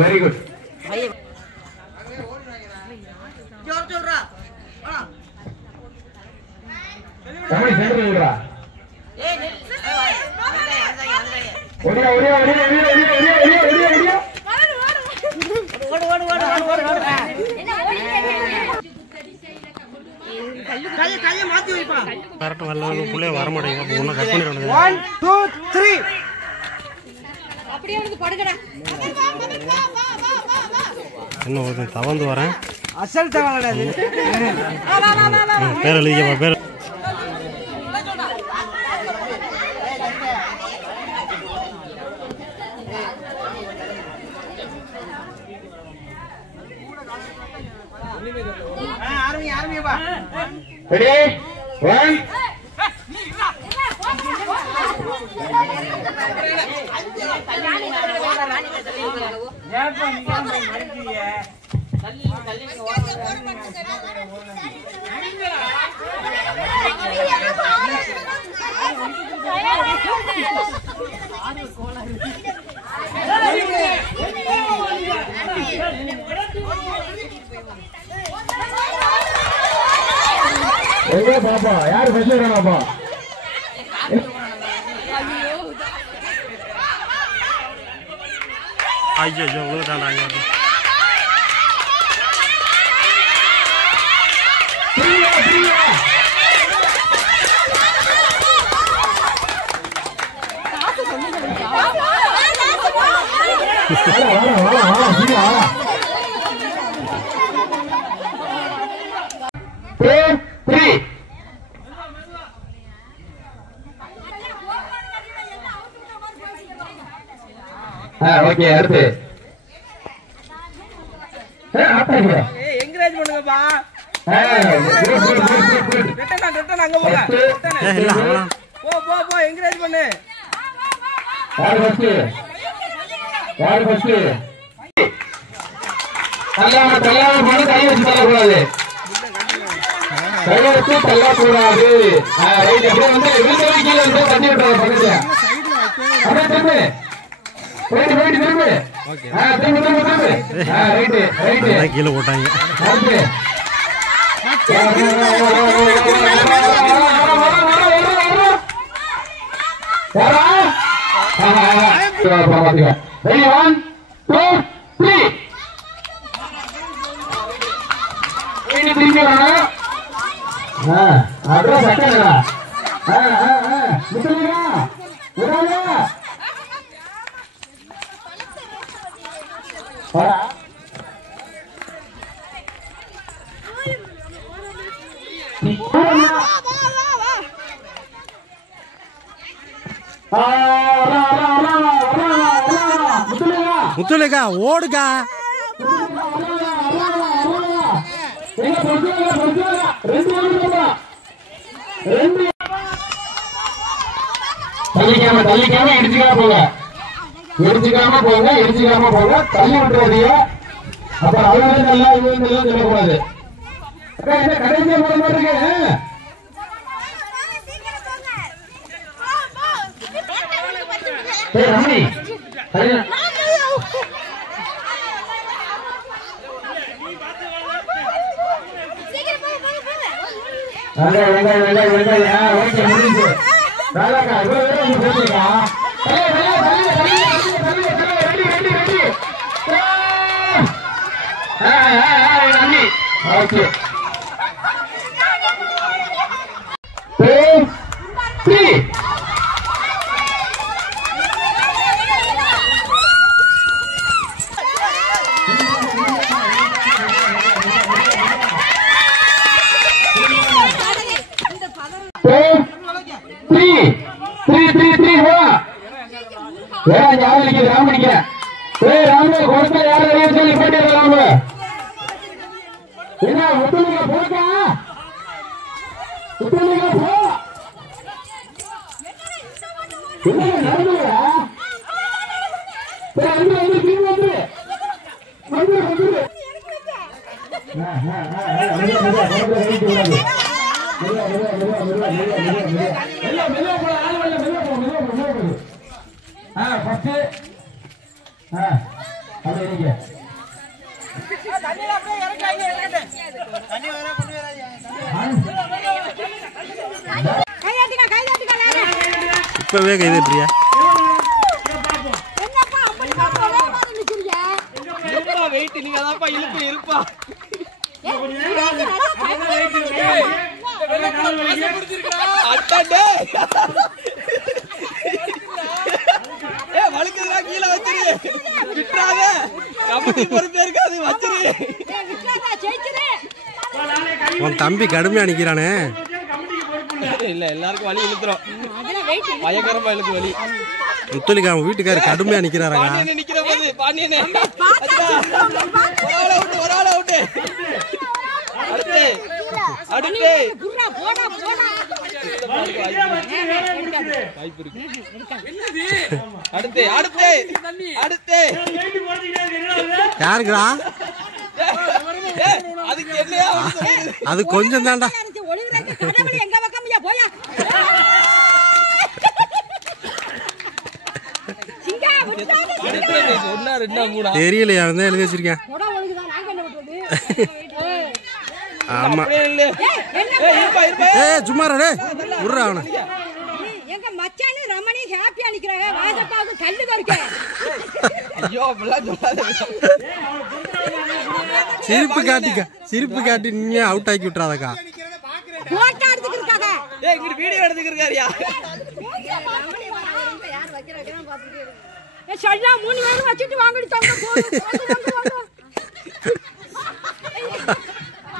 Very good. Tamil centre விடுறா. ஓடியா ஓடியா ஓடியா ஓடியா ஓடியா ஓடியா ஓடியா ஓடியா. ஓடு ஓடு ஓடு ஓடு ஓடு. கைய மாத்தி வைப்பா. கரெக்ட் வரல புள்ளே வர மாட்டேங்குது. ஒண்ணு கட் பண்ணிரணும். 1 2 3. அப்படியே வந்து படுங்கடா. இன்னும் ஒரு தவந்து வரேன். அசல் தவளடா இது. பேர் எழுதிக்க பேர். ஆரம்பி வா. ரெடி 1 எங்க பாப்பா யாரு ஃபர்ஸ்ட் வரானப்பா? ஐயோ விழுதாண்டா. ஓகே அடுத்து என்கரேஜ் பண்ணுங்கப்பா. ரிட்டன் அங்க போங்க. போ போ போ என்கரேஜ் பண்ணு. யார் ஃபர்ஸ்ட் தள்ளாம போன கை வச்சு தள்ளக்கூடாது. கை வச்சு தள்ளக்கூடாது. ரைட் அப்படியே வந்து விழுந்தவங்க கீழே வந்து தண்ணி விட்டுறாங்க பக்கத்துல. அப்படியே திரும்பு போயிட்டு திரும்பு. திரும்பு ரைட் கீழே போட்டாங்க. Ready 1 2 3. ini tinggi orang. Ada sakit lah. Betul enggak? Udah ya. Para. முத்துலேக்கா ஓடுக்கா. தள்ளிக்காம இடிச்சுக்காம போங்க தள்ளி விட்டுறாதீங்க. அப்புறம் அவங்க நல்லா இவங்க சொல்லக்கூடாது. கடைசியா போட மாட்டேங்க. ரமணி ஓகே அது நீங்க தண்ணில அப்படியே இறக்காதீங்க. தண்ணி வர கொண்டு வராதீங்க. இப்பவே கை தட்டுறியா? என்னப்பா வெயிட் நீங்க அதான்ப்பா இழுப்பு இருப்பா. அட்டடே. வழுக்குதுடா கீழ வச்சிரு. விட்டுறாத. கபடி பொறுப்பே இருக்காது வச்சிரு. உன் தம்பி கடுமையா நிக்கிறானே. இல்ல எல்லாருக்கும் வலி இழுத்துறோம். பயங்கரமா இழுத்து வலி. முத்துலிகா அவன் வீட்டுக்காரர் கடுமையா நிக்கிறாரா? பாண்டியனே நிக்கிற போது பாண்டியனே. ஒரு ஆள் அவுட். அடுத்து அடுத்து அடுத்து அடுத்து அடுத்து யாருக்குடா? அதுக்கு என்னையா அது கொஞ்சம் தான்டா. தெரியலையா இருந்தா எழுதி வச்சிருக்கேன். ஆமா சும்மா விடுறா அவனை. எங்க மச்சானே ரமணி ஹாப்பியா நிக்கறாங்க. வாசக்காவுக்கு கல்லு வர்க்க. ஐயோ அப்படிலாம் சொல்லாத. சிரிப்பு காட்டி நீங்க அவுட் ஆக்கி விட்டுறாதக்கா. போட்டோ எடுத்துக்கிருக்காங்க. ஏய் இங்க வீடியோ எடுத்துக்கிருக்காரியா? யார் வைக்கறாங்கன்னு பாத்துட்டு இருக்கு. ஏ சொல்றா 3 பேரும் வச்சிட்டு வாங்கடி தங்க போடு.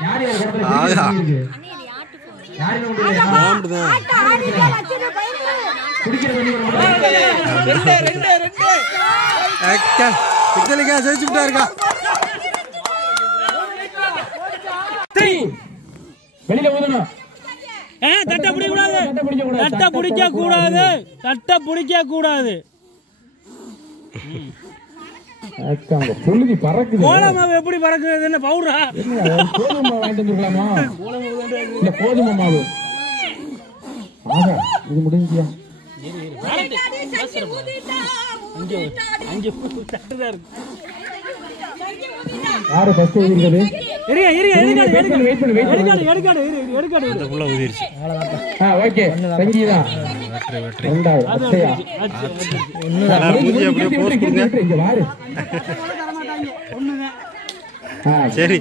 யார் யார் கொடுத்தது? அண்ணே இது ஆட்டு போன். யார் கொடுத்தது? ஆம்புதான். ஆட்ட ஆடில வச்சிட்டு போயிரு. குடிக்கிற தண்ணி வர ரெண்டு அக்கா முத்துலிகா ஜெயிச்சு விட்டாருக்கா. வெளியில ஊதணும். தட்டை பிடிக்க கூடாது. தட்டை பிடிக்க கூடாது. தட்டை பிடிக்க கூடாது. அக்காங்க புழுதி பறக்குது. கோலமாவு எப்படி பறக்குதுன்னு பவுடரா? கோதுமை மாவு வாங்கிட்டு வந்துருக்கலாமா? இல்ல கோதுமை மாவு. ஆஹா இது முடிஞ்சியா? யாரு ஃபர்ஸ்ட் ஊதிருக்குது? உள்ள ஊதிருச்சு. ஓகே சங்கீதா ரெண்டாவது அத்தையா மூஞ்சி அப்படியே போஸ்ட் கொடுங்க. இங்க வாரு. சரி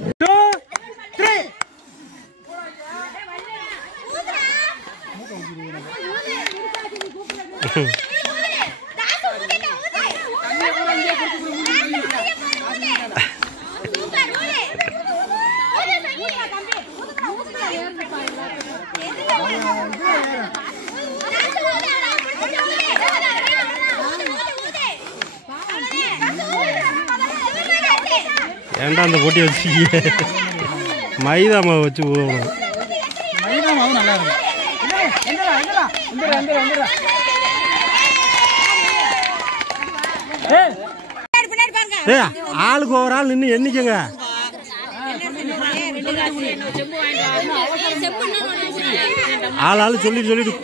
ஏன்டா அந்த போட்டி வச்சு மைதா மாவு வச்சு ஊதணும். மைதா மாவு நல்லா இருக்கும். ஆளுக்கு ஒரு ஆள் நின்று எண்ணிக்கங்க. ஆள் சொல்லிட்டு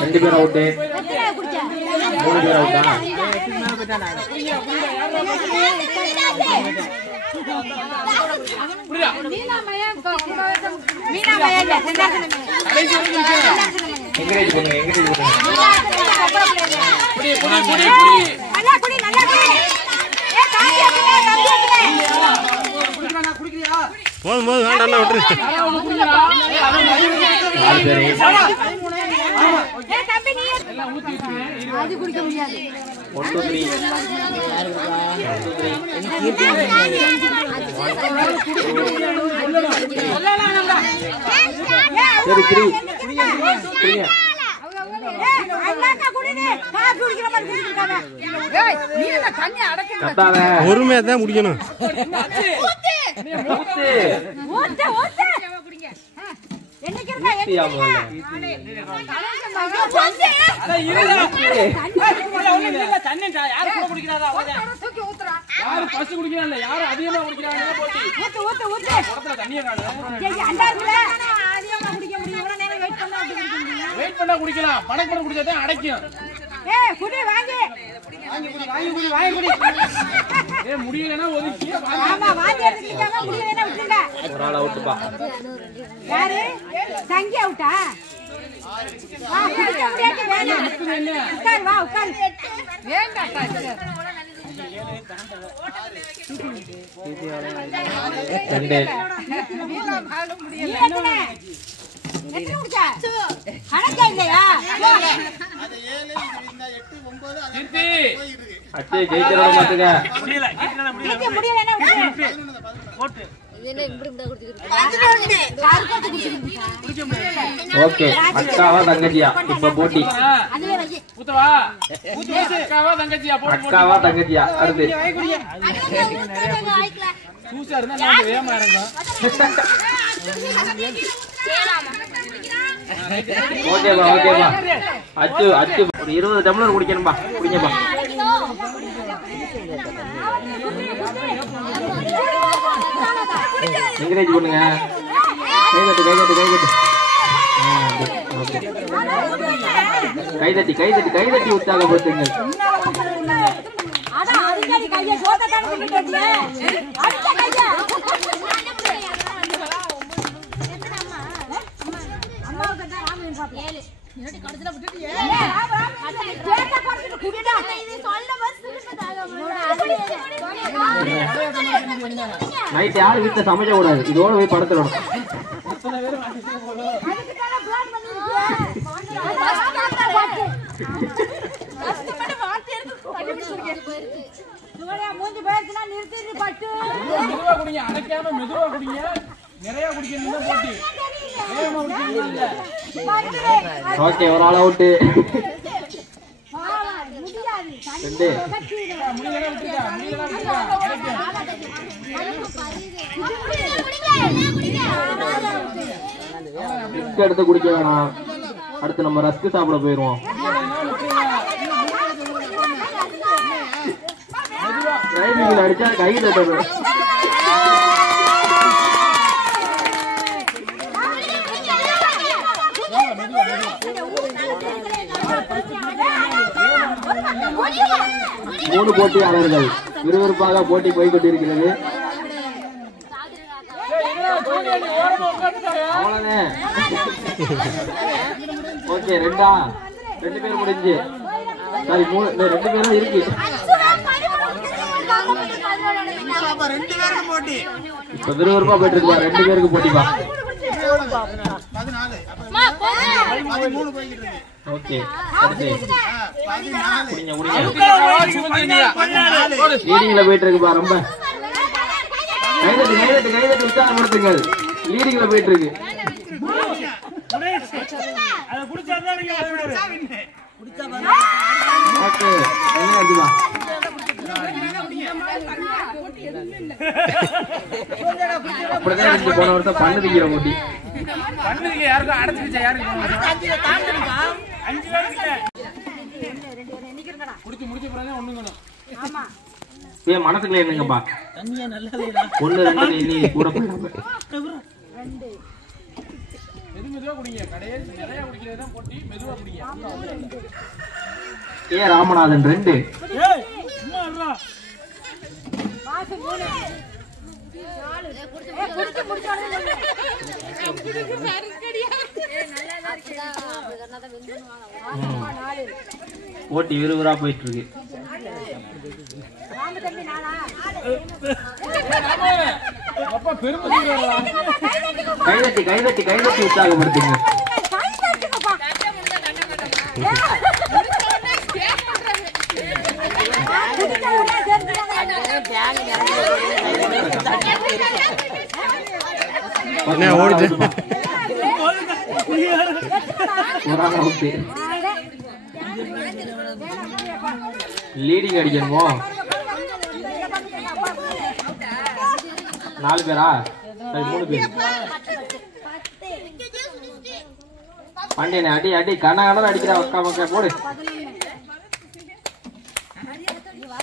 ரெண்டு பேர் அவுட்டு 3 பேர் அவுட்டா? என்கரேஜ் பண்ணுங்க. போதும் வேண்டாம் விட்டுரு. அது குடிக்க முடியாது. சரி அண்ணாக்கா குடிங்க. காபி குடிக்கிற மாதிரி குடிச்சிருக்காங்க. ஏய் நீ என்ன தண்ணி அடக்கற? கத்தாத பொறுமையா தான் குடிக்கணும். ஊத்து. குடிங்க. என்னைக்கு இருக்கா? அட இருடா. இல்ல தண்ணி யார் கூட குடிக்கறாதா? தூக்கி ஊத்துறா. யார் ஃபர்ஸ்ட் குடிக்கறாங்க? யார் அதிகமா குடிக்கறாங்க போட்டி. ஊத்து. குடத்துல தண்ணிய காணோம். ஏய் அண்டா இருக்குல. அதிகமா குடிக்க முடியும். இவ்வளவு நேரம் வெயிட் பண்ணா அப்படி குடிக்க முடியும். வெயிட் பண்ணா குடிக்கலாம். பணப்பட குடிச்சா தான் அடைக்கும். ஏய் குடி வாங்கி. வாங்கி குடி. ஏய் முடியலனா ஒதுக்கி வாங்கி. ஆமா வாங்கி எடுத்துட்டீங்க. முடியலனா விட்டுங்க. ஒரு ஆள அவுட்பா. யாரு? சங்கி அவுட்டா? வா குடிக்க முடியாது வேணாம். உட்கார் வா உட்கார். வேண்டாடா இது. ரெண்டு எத்தனை குடிச்சா? கணக்கே இல்லையா? கீர்த்தி அச்சே ஜெயிச்சறோட பாத்துங்க. குடிக்க முடியலனா போட்டு ஓகே அக்காவா தங்கச்சியா இப்ப போட்டி. அதுவே வை. ஊத்தவா அக்காவா தங்கச்சியா போட்டு அக்காவா தங்கச்சியா அடுத்து சூசா இருந்தா நான் வேகமா இறங்கும். ஓகேப்பா அச்சு ஒரு 20 டம்ளர் குடிக்கணும்பா. குடிங்கப்பா. என்கரேஜ் பண்ணுங்க. கைதட்டி உற்சாகப்படுத்துங்கள். அட அடிக்கடி கையை சோத்த கணக்கு போடுங்க. அடிச்ச கையை. அம்மாவுக்கு தான் ராமன் பாப்பா. 7 மினிட் கடைசில விட்டுட்டியே. கேட்ட பார்த்துட்டு குடிடா. இது சொல்ல பஸ் திருப்பதாக. நைட் யாரும் வீட்டுல சமைக்க கூடாது. இதோட போய் படுத்துடணும். அதுக்கு தான பிளான் பண்ணிருக்கீங்க. மூஞ்சி போயிருச்சுனா நிறுத்தி பட்டு. மெதுவா குடிங்க. அடைக்காம மெதுவா குடிங்க. நிறைய குடிக்கணும் போட்டி. வேகமா குடிக்கணும் இல்ல. ஓகே ஒரு ஆள் அவுட். முடியாது. ரெண்டு முடியலனா விட்டுடா. ரிஸ்க் எடுத்து குடிக்க வேணாம். அடுத்து நம்ம ரஸ்க் சாப்பிட போயிருவோம். டிரைவிங்ல அடிச்சா கை தட்டணும். மூணு போட்டியாளர்கள் விறுவிறுப்பாக போட்டி போய்கொண்டிருக்கிறது. அவ்வளவுதான். ஓகே ரெண்டு பேர் முடிஞ்சு. சாரி 2 பேரும் இருக்கு. இப்ப விறுவிறுப்பா போயிட்டு இருக்கா. 2 பேருக்கு போட்டிப்பா. ஓகே லீடிங்ல போயிட்டு இருக்குப்பா. ரொம்ப கைதட்டு உற்சாகப்படுத்துங்கள். லீடிங்ல போயிட்டு இருக்கு. ஓகே அப்படிதான் இருக்கு. போன வருஷம் பண்ணு திங்கிற போட்டி. பண்ணுங்க. யாருக்கும் அடைச்சிருச்சா? யாருக்கும் முடிச்சு போறதே ஒண்ணுங்கணும். ஆமா ஏன் மனசுக்குள்ள என்னங்கப்பா? 1 2 நீ கூட போயிடாம. மெதுவா குடிங்க. கடைசி நிறைய குடிக்கிறது தான் போட்டி. மெதுவா குடிங்க. ஏ ராமநாதன் 2. பாசு 3 4 குடிச்சு முடிச்சோனே நல்லதா இருக்குடா. அதனால வெந்துவாங்க. 4 போட்டி விறுவிறா போயிட்டு இருக்கு. ராம தம்பி நானா அப்பா பெருமை சொல்றா. கைதட்டி உற்சாகப்படுத்துங்க. என்ன ஓடுது? ஒரு ஆள் அவுட். லீடிங் அடிக்கணுமோ 4 பேரா? சரி 3 பேர். பாண்டியனே அடி அடி கண்ணாக அடிக்கிறா அக்கா மக்கா போடு.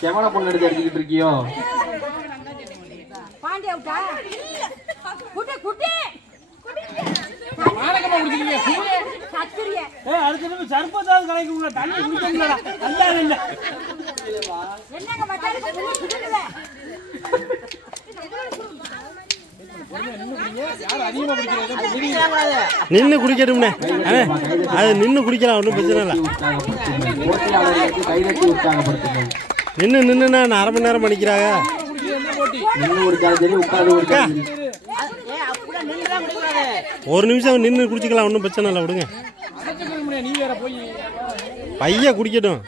செவன பொண்ணு எடுத்து அடிச்சுக்கிட்டு இருக்கியோ? சர்பத்தாவது கலைக்குங்களா தண்ணி குடிக்கீங்களா? நல்லா இல்லை நின்று குடிக்கட்டும்னே. அது நின்று குடிக்கலாம், ஒன்றும் பிரச்சனை இல்லை. கைதட்டி உற்சாகப்படுத்துங்கள். நின்று நின்றுண்ணா 1/2 மணி நேரம் பண்ணிக்கிறாங்க. நின்று குடிச்சாலும் சரி உட்காந்து குடிச்சாலும் சரி. 1 நிமிஷம் நின்று குடிச்சிக்கலாம், ஒன்றும் பிரச்சனை இல்லை, விடுங்க. பைய குடிக்கட்டும்.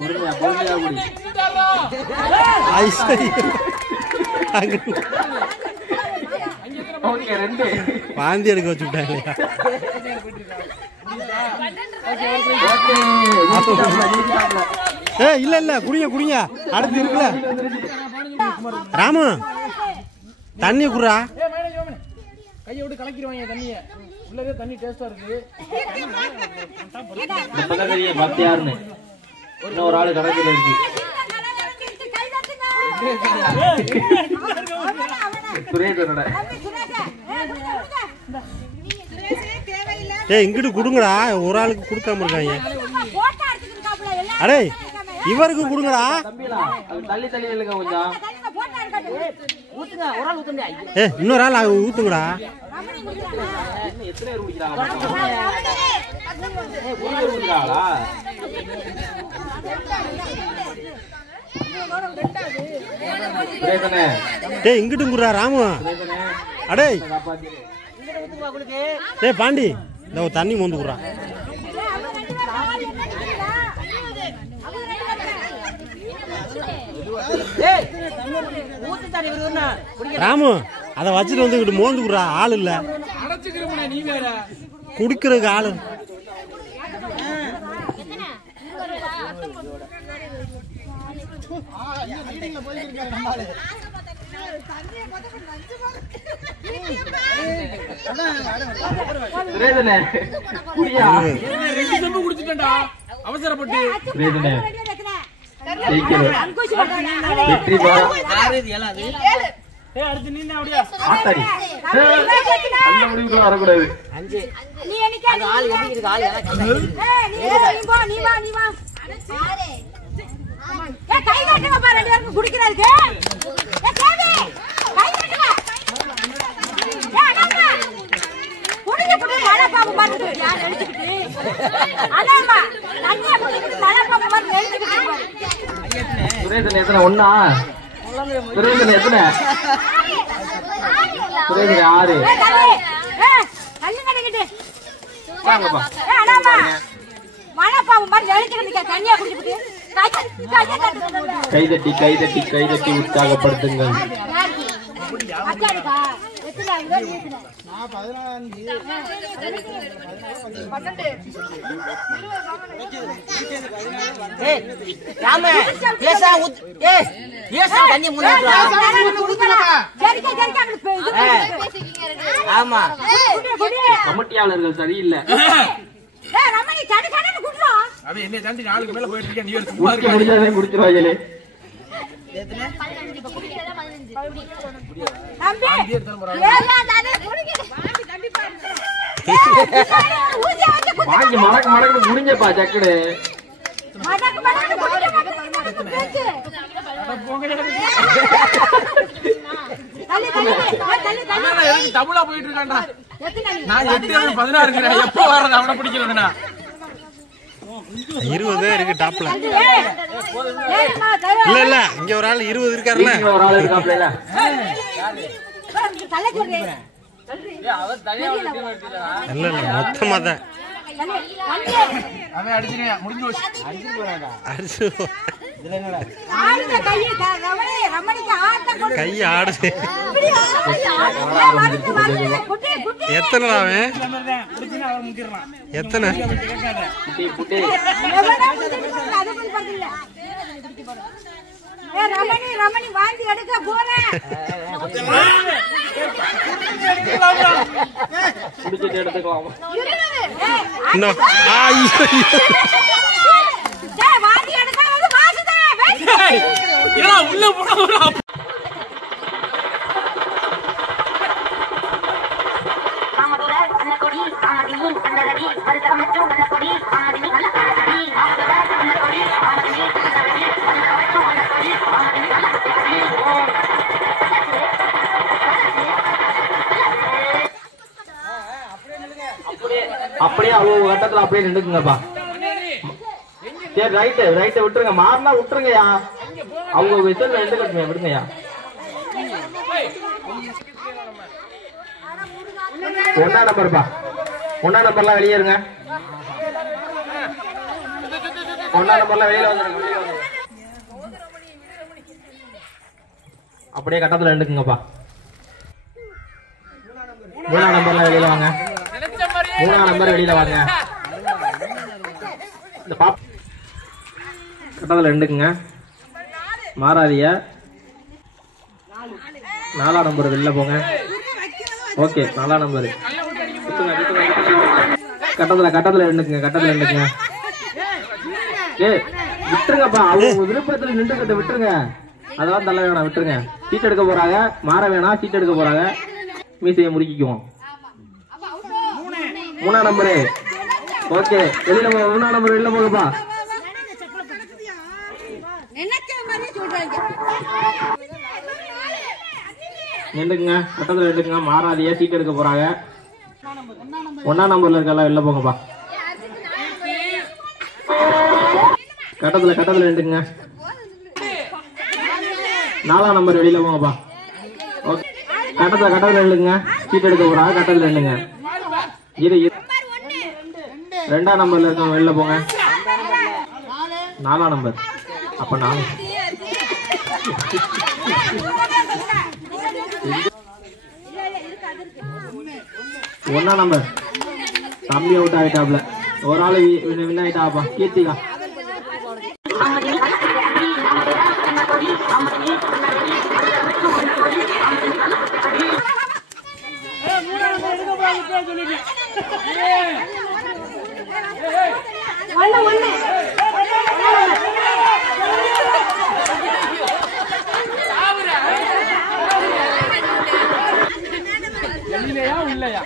பொறுமையா பொறுமையா குடி. ஓகே 2 வாந்தி எடுக்க வச்சு விட்டாங்க. இல்ல இல்ல குடிங்க குடிங்க, அடுத்து இருக்குல்ல. ராமு தண்ணி குடுறா. கையை விட்டு கலக்கிடுவாங்க தண்ணிய. உள்ளதே தண்ணி டேஸ்டா இருக்கு. பக்தியாருன்னு இன்னொரு ஆளு கணக்குல இருக்கு. இங்கிட்டு கொடுங்கடா, ஒரு ஆளுக்கு கொடுக்காம இருக்காங்க. அடே இவருக்கு கொடுங்கடா. தள்ளி தள்ளி இல்லைங்க கொஞ்சம். இன்னொரு ஆள் ஊத்துங்கடா. எத்தனை பேர் குடிக்கிறாங்களா? இங்கிட்டு குடுறா ராமு. அடே பாண்டி இந்த தண்ணி மோந்து குடுறா. ராமு அதை வச்சுட்டு வந்து இங்கிட்டு மோந்து குடுறா. ஆள் இல்ல குடிக்கிறதுக்கு ஆளு. அவசரப்பட்டு வரக்கூடாது. எத்தனை ஒன்னா? சுரேந்திரன் எத்தனை? சுரேந்திரன் 6. கைதட்டி கைதட்டி கைதட்டி உற்சாகப்படுத்துங்கள். கமிட்டியாளர்கள் சரியில்லை. என்ன தாண்டி 4 மேல போயிட்டு இருக்கேன். நீ குடிச்சிருவாங்களே. வாங்கி மடக்கு மடக்கு முடிஞ்சப்பா சக்கடு. தமிழா போயிட்டு இருக்கான்டா. நான் 8 16 எப்ப வர்றது அவனை பிடிக்கிறதுனா 20 இருக்கு டாப்ல. இல்ல இல்ல இங்க ஒரு ஆள் 20 இருக்காருல்ல. ஒரு ஆள் இருக்காப்ல. இல்ல இல்ல மொத்தமா தான் அவன் அடிச்சிருக்கான். முடிஞ்சு போச்சு. அடிச்சு கை ஆடுது. எத்தனை அவன்? எத்தனை? ரமணி வாந்தி எடுக்க போறேன். குடிச்சிட்டு எடுத்துக்கலாம். வாந்தி எடுக்க வந்து வாசுதே உள்ள போனா அப்படியே அவங்க கட்டத்துல அப்படியே நின்றுக்குங்கப்பா. சரி ரைட்டு விட்டுருங்க. மாறினா விட்டுருங்கய்யா. அவங்க விசல்ல நின்று கட்டுங்க விடுங்கய்யா. ஒன்னா நம்பர்ப்பா. ஒன்னா நம்பர்லாம் வெளியேறுங்க. ஒன்னா நம்பர்லாம் வெளியில வந்துருங்க. அப்படியே கட்டத்துல நின்றுக்குங்கப்பா. 3ஆம் நம்பர்லாம் வெளியில வாங்க. 3ஆம் நம்பர் வெளியில வாங்க. இந்த கட்டத்துல நின்றுக்குங்க. மாறாதீங்க. 4ஆம் நம்பர் வெளியில போங்க. ஓகே 4ஆம் நம்பர் கட்டத்துல நின்றுக்குங்க. விட்டுருங்கப்பா. அவங்க விருப்பத்துல நின்று விட்டுருங்க. அதெல்லாம் தள்ள வேணாம் விட்டுருங்க. சீட் எடுக்க போறாங்க. மாற வேணாம். சீட் எடுக்க போறாங்க. மீசையை முறுக்கிக்குவோம். 3ஆம் நம்பரு ஓகே வெளியில 3ஆம் நம்பர் வெளியில போகப்பா. நின்றுக்குங்க. கட்டத்துல நின்றுக்குங்க. மாறாதியா. சீட் எடுக்க போறாங்க. 1ஆம் நம்பர்ல இருக்கலாம் வெளில போங்கப்பா. கட்டத்துல நின்றுக்குங்க. 4ஆம் நம்பர் வெளியில போங்கப்பா. ஓகே கட்டத்துல நின்றுங்க. சீட் எடுக்க போறாங்க. கட்டத்துல நின்றுங்க. 2ஆம் நம்பர்ல இருக்க வெளில போங்க. 4ஆம் நம்பர் அப்ப 4 1ஆம் நம்பர் தம்பி அவுட் ஆயிட்டாப்ல. ஒரு ஆளு வின் ஆயிட்டாப்பா. கீர்த்திகா இல்லையா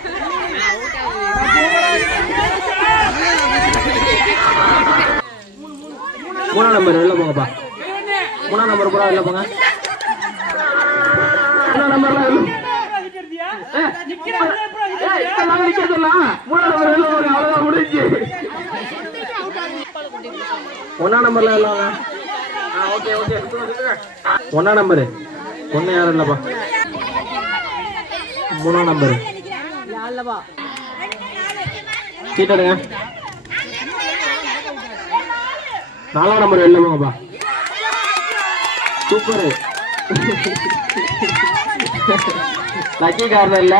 3ஆம் நம்பர் வெளில போங்கப்பா. 3ஆம் நம்பர் கூட வெளில போங்க. 3ஆம் நம்பர்லாம் வெளில 3ஆம் நம்பர் வெளில போங்க. அவ்வளவுதான் முடிஞ்சு. 1ஆம் நம்பர்ல வெளில வாங்க. ஓகே 1ஆம் நம்பரு ஒண்ணு யாரும் இல்லப்பா. 3ஆம் நம்பரு சீட் எடுங்க. 4ஆம் நம்பர் வெளில போங்கப்பா. சூப்பர். லக்கி கார்னர் இல்ல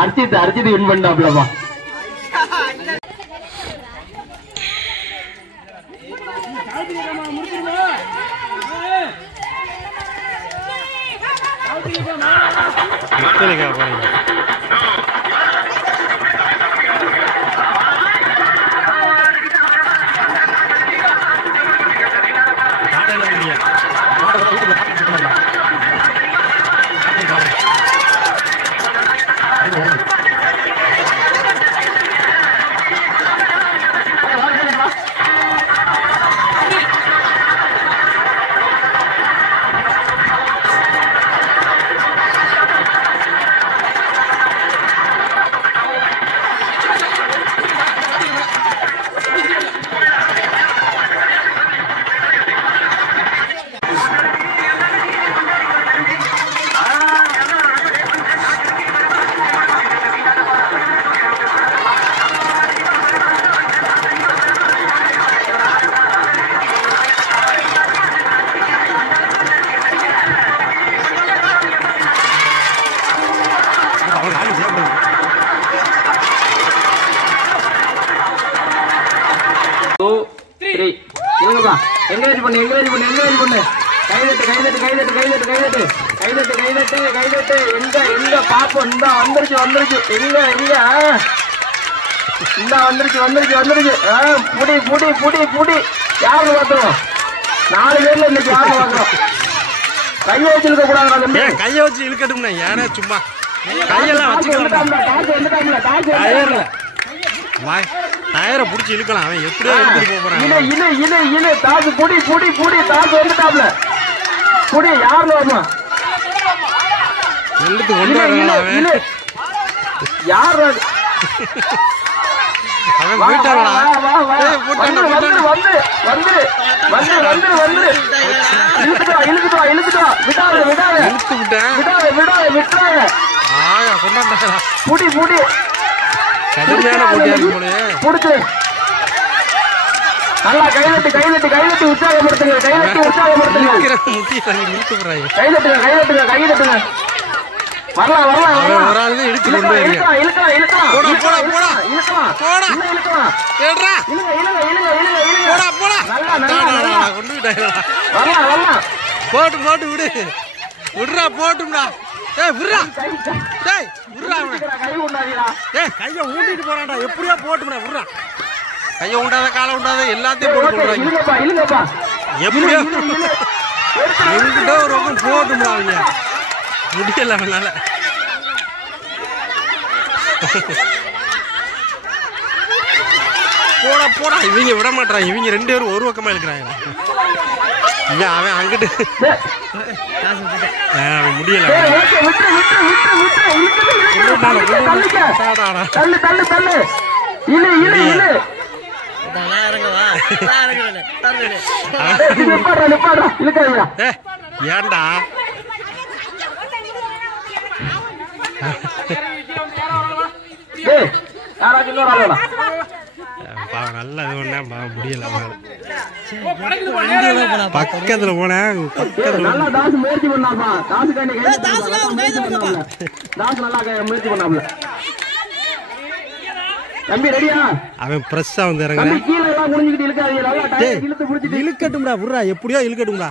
அர்ஜித் வின் பண்ணாப்லப்பா. என்கரேஜ் பண்ணு கைதட்டு எங்க பாப்போம் இந்த வந்துருச்சு இந்த வந்துருச்சு புடி யாரு பாத்துறோம் 4 பேர்ல இன்னைக்கு யாரு பாக்குறோம் கையை வச்சு இழுக்க கூடாது கையை வச்சு இழுக்கட்டும்னா யாரா சும்மா கையெல்லாம் வச்சுக்கலாம் டயரை புடிச்சு இழுக்கலாம் அவன் எப்படியோ இழுத்துட்டு போறான் இழு தாசு புடி தாசு வந்துட்டாப்ல புடி யாருல வருமா இழுத்து கொண்டு யாரு அவன் போயிட்டாரா இழுத்துட்டா விட்டாத கொண்டாண்டா புடி கடுமையான போட்டியா இருக்கும் போல புடிச்சு நல்லா கைதட்டி உற்சாகப்படுத்துங்க கைதட்டுங்க வரலாம் ஒரு ஆள் தான் இழுத்து கொண்டு போட்டு விடு விடுறா போட்டும்டா விடுறா கைய ஊண்டிட்டு போறான்டா எப்படியா போட்டுடா விடுறா கைய உண்டாத காலை உண்டாத எல்லாத்தையும் போட்டு கொடுறாங்க எப்படியோ எங்கிட்ட ஒரு போட்டும்டா அவங்க முடியல அவனால போடா இவங்க விட மாட்டாங்க இவங்க 2 பேரும் ஒரு பக்கமா இருக்கிறாங்க அவன் அங்கிட்டு முடியல ஏன்டா நல்ல இது பண்ண முடியல பக்கத்துல போனேன் முயற்சி பண்ணாப்பா முயற்சி பண்ணாப்ல தம்பி ரெடியா அவன் பிரஸ்ஸா வந்து இறங்குறேன் கீழே எல்லாம் குனிஞ்சிட்டு இழுக்காதீங்க இழுத்து பிடிச்சிட்டு இழுக்கட்டும்டா விடுறா எப்படியோ இழுக்கட்டும்டா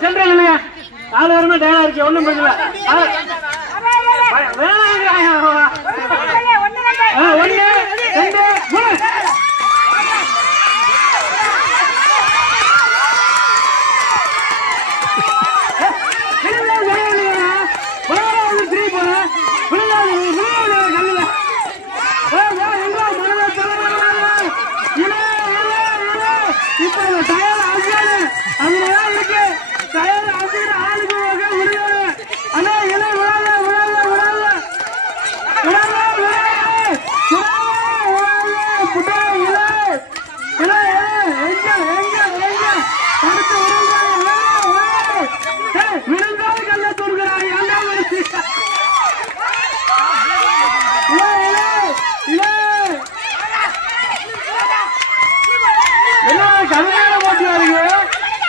சென்ட்ரல் இல்லையா 4 பேருமே டயர்டா இருக்கு ஒண்ணும் பிரச்சனை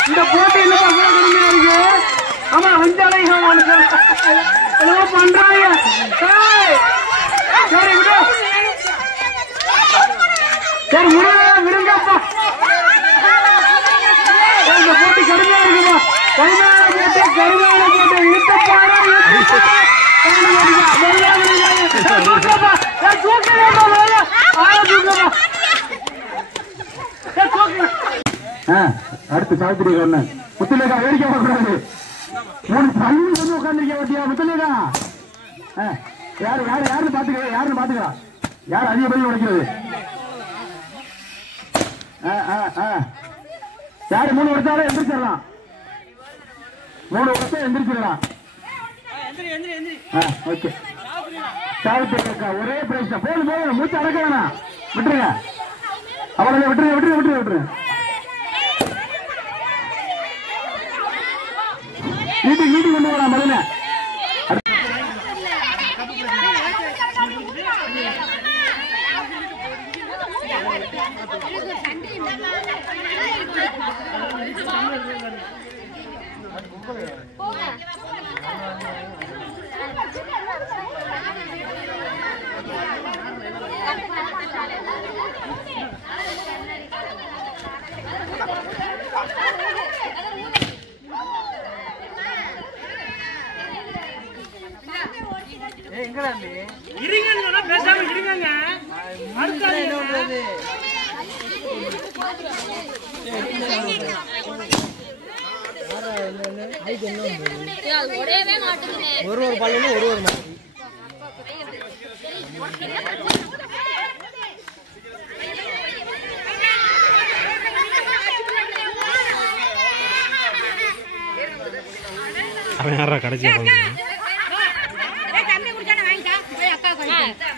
இந்த போட்டி என்ன இருக்கு ஆமா வஞ்சாலைகள் பண்றாங்க சரி விடு சரி விடுங்கப்பா இந்த போட்டி கடுமையா இருக்குமா கடுமையான போட்டு இழுத்து அடுத்து சாவித்திரி ஒண்ணு முத்துலேகா வேடிக்கை பார்க்கக்கூடாது 3 பள்ளி வந்து உட்காந்துருக்க பத்தியா முத்துலேகா யாருன்னு பாத்துக்கிறா யார் அதிக பள்ளி உடைக்கிறது யாரு 3 வருஷம் எந்திரிச்சிடலாம் 3 வருஷம் எந்திரிச்சிடலாம் ஓகே சாவித்திரிக்கா ஒரே பிரைஸ் தான். போதும் போதும், மூச்சு அடக்க வேணாம், விட்டுருங்க. அவ்வளவு விட்டுருங்க விட்டுருங்க விட்டுருங்க விட்டுருங்க. வீட்டுக்கு கொண்டு வரலாம் முதல்ல. இருங்க பேசாம இருங்க. ஒரு பல்லு ஒரு மாதிரி அவன் யாரா கடைசியா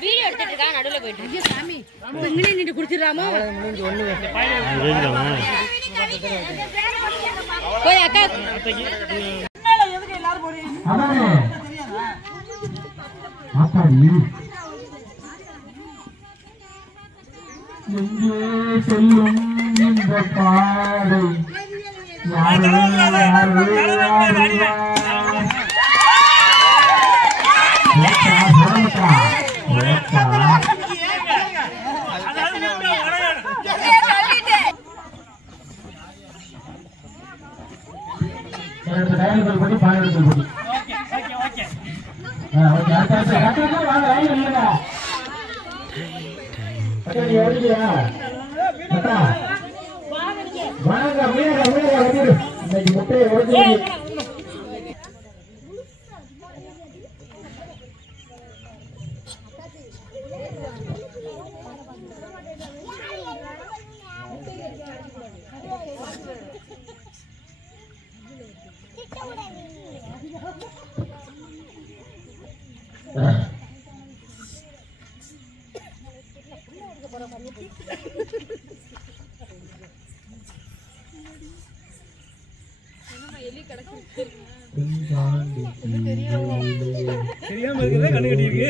வீடியோ எடுத்துட்டு இருக்கா, நடுவுல போயிட்டு சாமி இங்கே நின்று குடிச்சிடலாமோ போய் அக்கா செல்லும் இந்த பாதை படி பாடல்கள் படி. இன்னைக்கு முட்டையை உடச்சு தெரியாம இருக்கிறதா கண்ணு கட்டிருக்கு.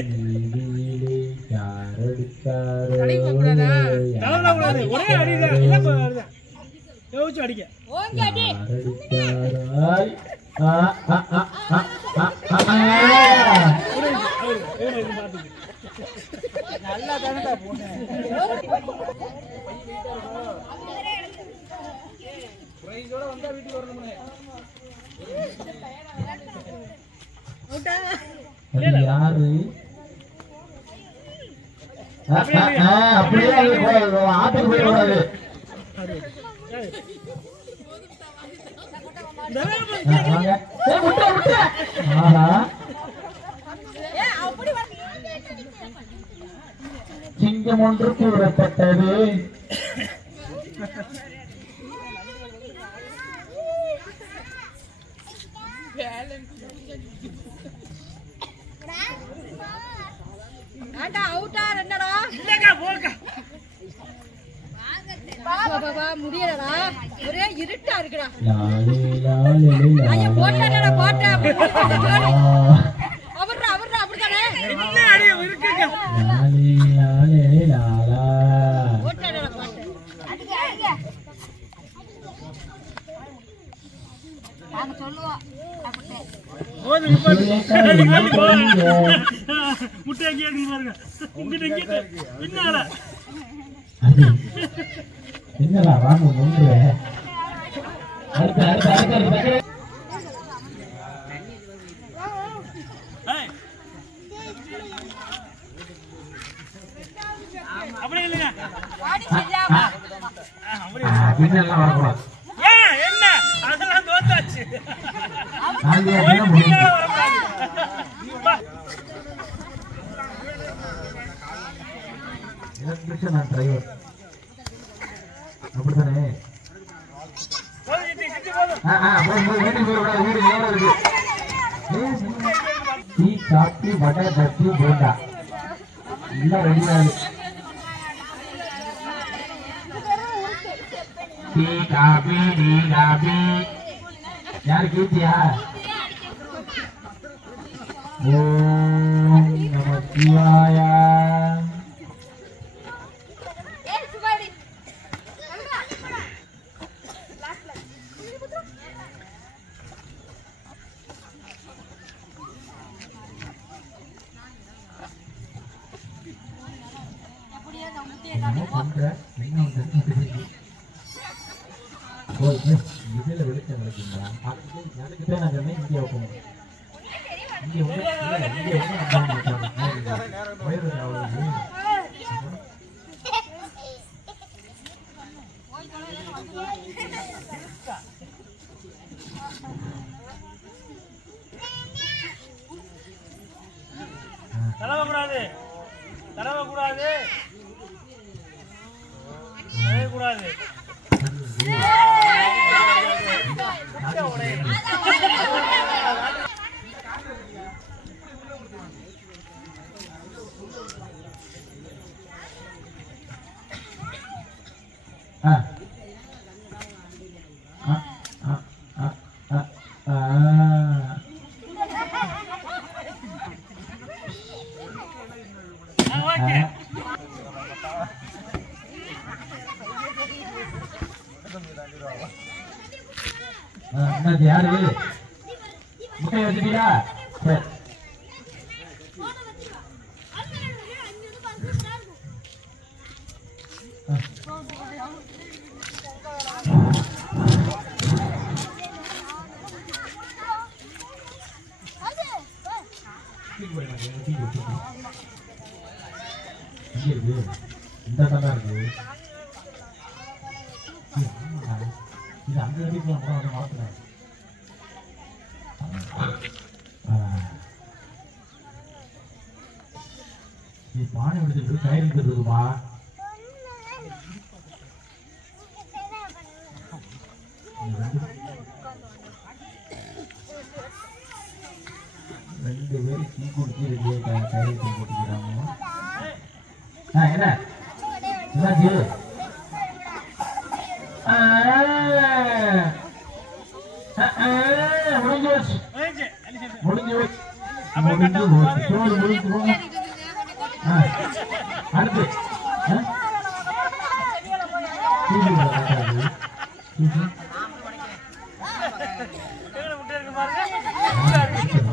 ஒரே அடிதான் யோசிச்சு அடிக்க. நல்லா தானடா போனேன். பிரைஸோட வந்தா வீட்டுக்கு வரணும்னே. யாரு அப்படியே ஆத்துக்கு போயிடக்கூடாது. சிங்கம் ஒன்று கூறப்பட்டது. முடியலடா, ஒரே இருட்டா இருக்குடா. என்னடா வாங்க ஒன்று அடுத்த அடுத்த அடுத்த அப்படி இல்லைங்க. என்ன அதெல்லாம் தோத்தாச்சு. டிரைவர் அப்படித்தானே டீ காப்பி வடை பஜ்ஜி போண்டா எல்லாம் ரெடியா இருக்கு. டீ காபி யாரு கீர்த்தியா? ஓம் நம சிவாய. இதுல வெளிச்சம் கிடைக்குங்களா? எனக்கு நான் சொன்னேன் இங்கே வைக்கணும். இங்கே தடவக்கூடாது தடவக்கூடாது கூடாது. யாரு முட்டை வச்சுட்டீங்களா? சரி. இந்த தான் இருக்கு. இது அங்க அடிக்கலாம் மாத்திரம். நீ பானை எடுத்துட்டு தயாரிக்கிறது இருக்குமா? ரெண்டு பேரும் டீ குடிச்சு ரெண்டு தயாரித்து போட்டுக்கிறாங்க. என்ன என்னாச்சு? முடிஞ்சு வச்சு முடிஞ்சு வச்சு முடிஞ்சு சோறு முடிச்சு அடுத்து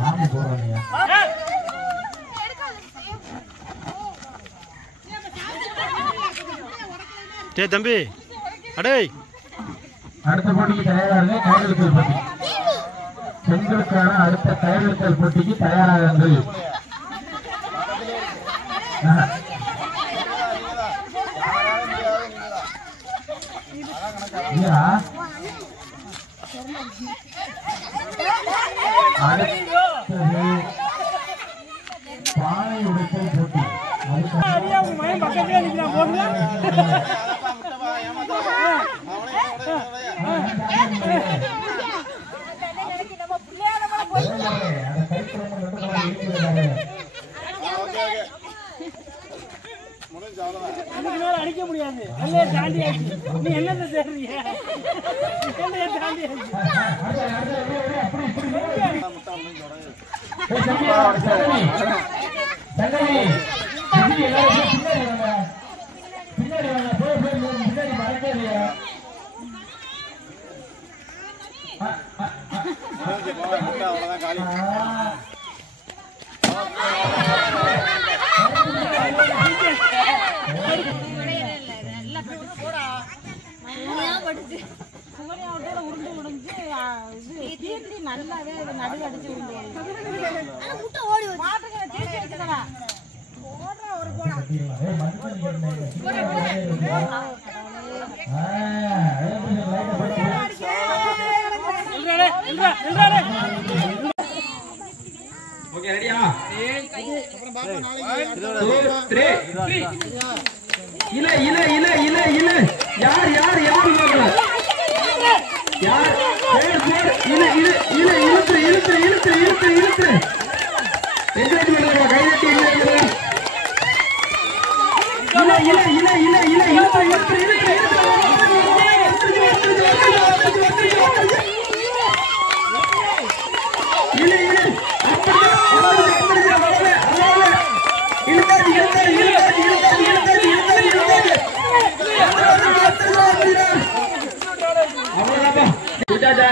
ராம போறாங்க. டேய் தம்பி அடே அடுத்த போட்டிக்கு தயாராக கையெழுத்தல் போட்டி. பெண்களுக்கான அடுத்த கையெழுத்தல் போட்டிக்கு தயாராகுங்கள். அடுத்தது பானை உடைத்தல் போட்டி. அடிக்க முடியாது. தாண்டி நீ என்ன செய்றீங்க? நல்லாவே நடுவு அடிச்சு ஓடி ஒரு போடா ஓகே ரெடியா? இல்ல இல்ல இல்ல இல்ல இல்ல யார் யார் யார் யார் இல்ல இல்ல இல்ல இழுத்து இழுத்து இழுத்து இழுத்து இழுத்து என்கரேஜ் பண்ணுங்க கைதட்டி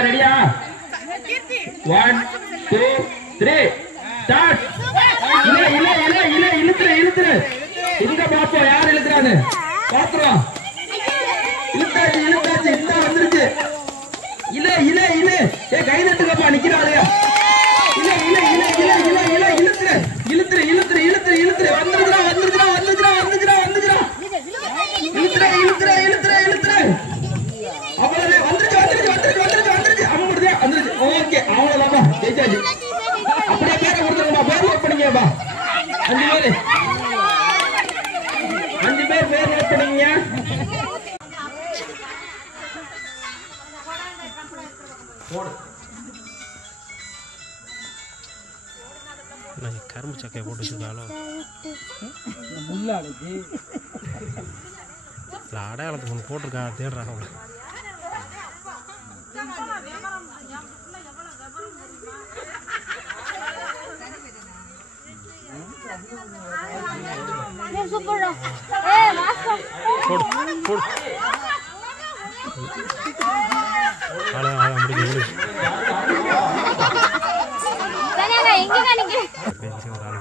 ரெடியா 1 2 3 ஸ்டார்ட் இழுத்துரு எங்க பாப்போம் யார் இழுக்கிறான்னு பாத்துறோம் இழுத்தாச்சு இந்த வந்துருச்சு ஏ கை தட்டுங்கப்பா நிக்கிறாங்க இழுத்துரு வந்துருக்குறா அவ்வளவு வந்துருச்சு ஓகே அவ்வளவுதான்ப்பா ஜெயிச்சாச்சு அப்படியே பேரை கொடுத்துருங்கப்பா பேர் நோட் பண்ணிங்கப்பா 5 பேர் பேர் நோட் பண்ணிங்க கரும்பு சக்கையை போட்டு வச்சிருக்காளோ அடையாளத்துக்கு ஒன்று போட்டிருக்கா தேடுறாங்க அவளை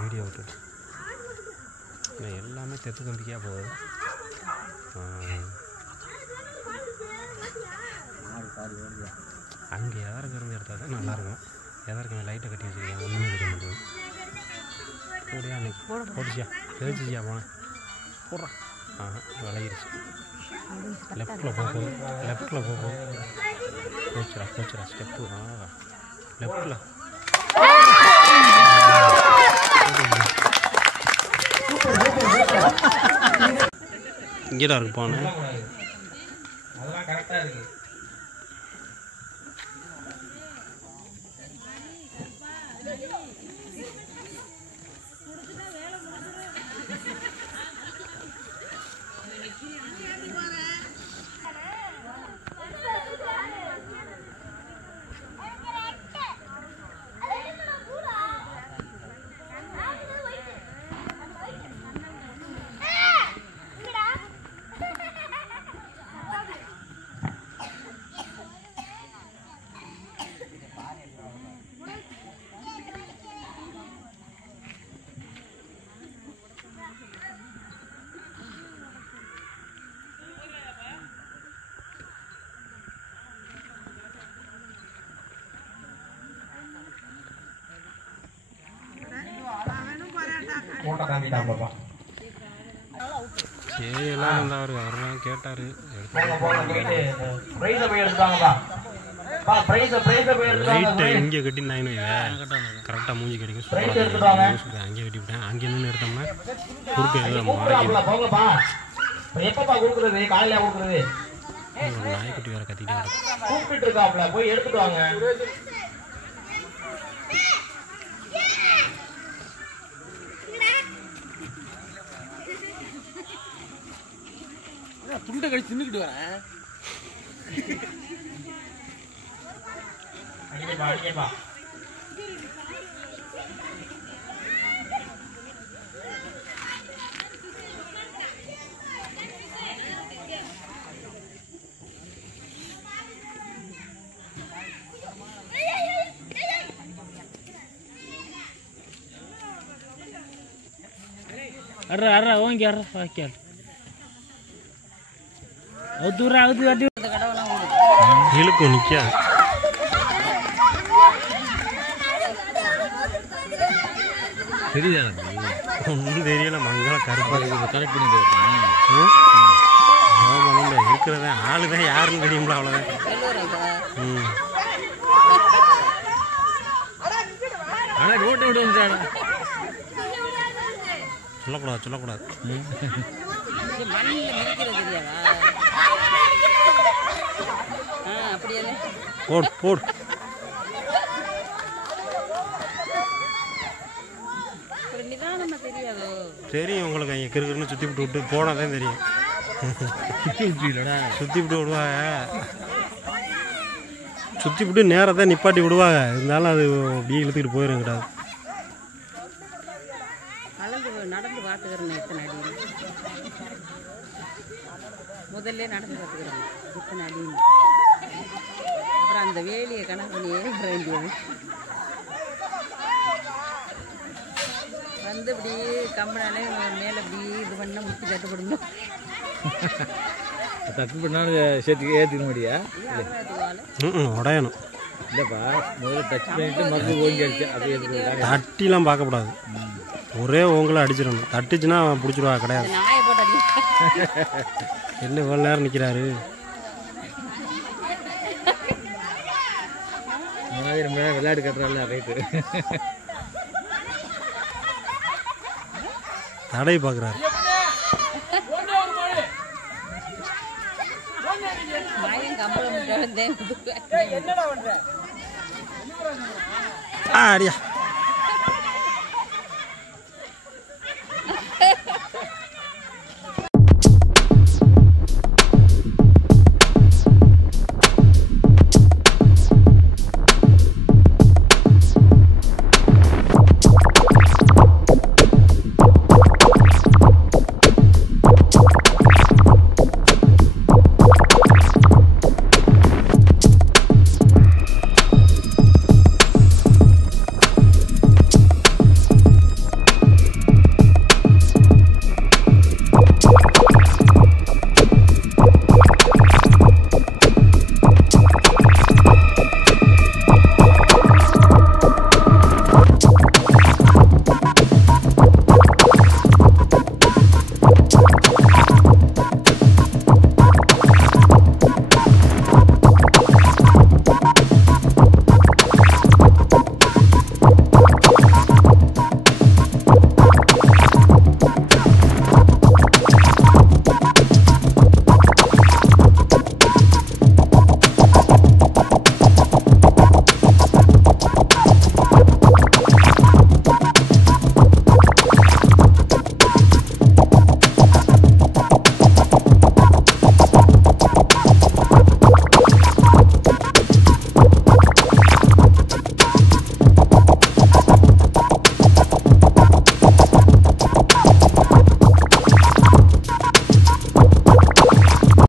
வீடியோ விட்டு எல்லாமே தெத்து கம்பிக்கா போகுது அங்கே எதற்கு இருந்து எடுத்தால் தான் நல்லாயிருக்கும் எதற்கு லைட்டை கட்டி வச்சுருக்கேன் ஒன்றுமே தெரிய மாட்டேங்குது போடியா அன்னைக்கு போட்டுச்சியா தெரிஞ்சிச்சியா போனேன் போடுறான் விளையிடுச்சு லெஃப்டில் போகும் போச்சுரா ஸ்டெப்பு லெஃப்டில் இங்கேடா இருக்கு போனேன் அதெல்லாம் கரெக்டா இருக்கு சரி எல்லாம் வந்தாரு அவரெல்லாம் கேட்டாரு இங்கே கட்டி நான் கரெக்டாக மூஞ்சி கிடைக்கும் அங்கே கட்டி விட்டேன் அங்கே நின்று எடுத்தோம்னா நாய்க்குட்டி வேற கத்திக்கிட்டே போய் எடுத்துட்டு வாங்க துண்டை கழிச்சு தின்னுக்கிட்டு வரேன் அடிக்கப்பா அர்ரா ஓங்கி அர்ரா வாக்கியா இழுக்கும் நிற்க தெரியுதா ஒன்றும் தெரியல மங்கள கருப்பாக கரெக்ட் பண்ணி இருக்கிறத ஆளுதான் யாருன்னு தெரியுங்களா அவ்வளோதான் ஆனால் ரோட்டை விட்டு வந்துட்டாடா சொல்லக்கூடாது போடு நிதானமா தெரியாதோ தெரியும் உங்களுக்கு இங்கே கிறுக்குன்னு சுற்றி விட்டு விட்டு போனால் தான் தெரியும். சுற்றி விட்டு விடுவாங்க, சுற்றி விட்டு நேராக தான் நிப்பாட்டி விடுவாங்க. இருந்தாலும் அது அப்படியே இழுத்துக்கிட்டு போயிடும் கிடையாது. நடந்து பார்த்துக்கிறேன் எத்தனை அடி முதல்ல நடந்து பார்த்துக்கிறேன் எத்தனை அடின்னு. அப்புறம் அந்த வேலியை கணக்கு பண்ணி ஏறி வர வேண்டியது. வந்து இப்படி கம்பனாலே மேலே இப்படி இது பண்ண முட்டி தட்டுப்படணும். தட்டு பண்ணாலும் சேர்த்து ஏற்றிக்க முடியா? உடையணும் இல்லைப்பா, முதல்ல டச் பண்ணிட்டு மருந்து ஓங்கி அடிச்சு அப்படியே தட்டிலாம் பார்க்கக்கூடாது. ஒரே ஓங்கலை அடிச்சிடணும். தட்டுச்சுன்னா பிடிச்சிடுவா கிடையாது. நாயை போட்டு அடி. என்ன இவ்வளோ நேரம் நிற்கிறாரு? விளையாட்டு கட்டுறாள் ரைட்டு. தடை பார்க்குறாரு. மாயம் கம்பளம் அடியா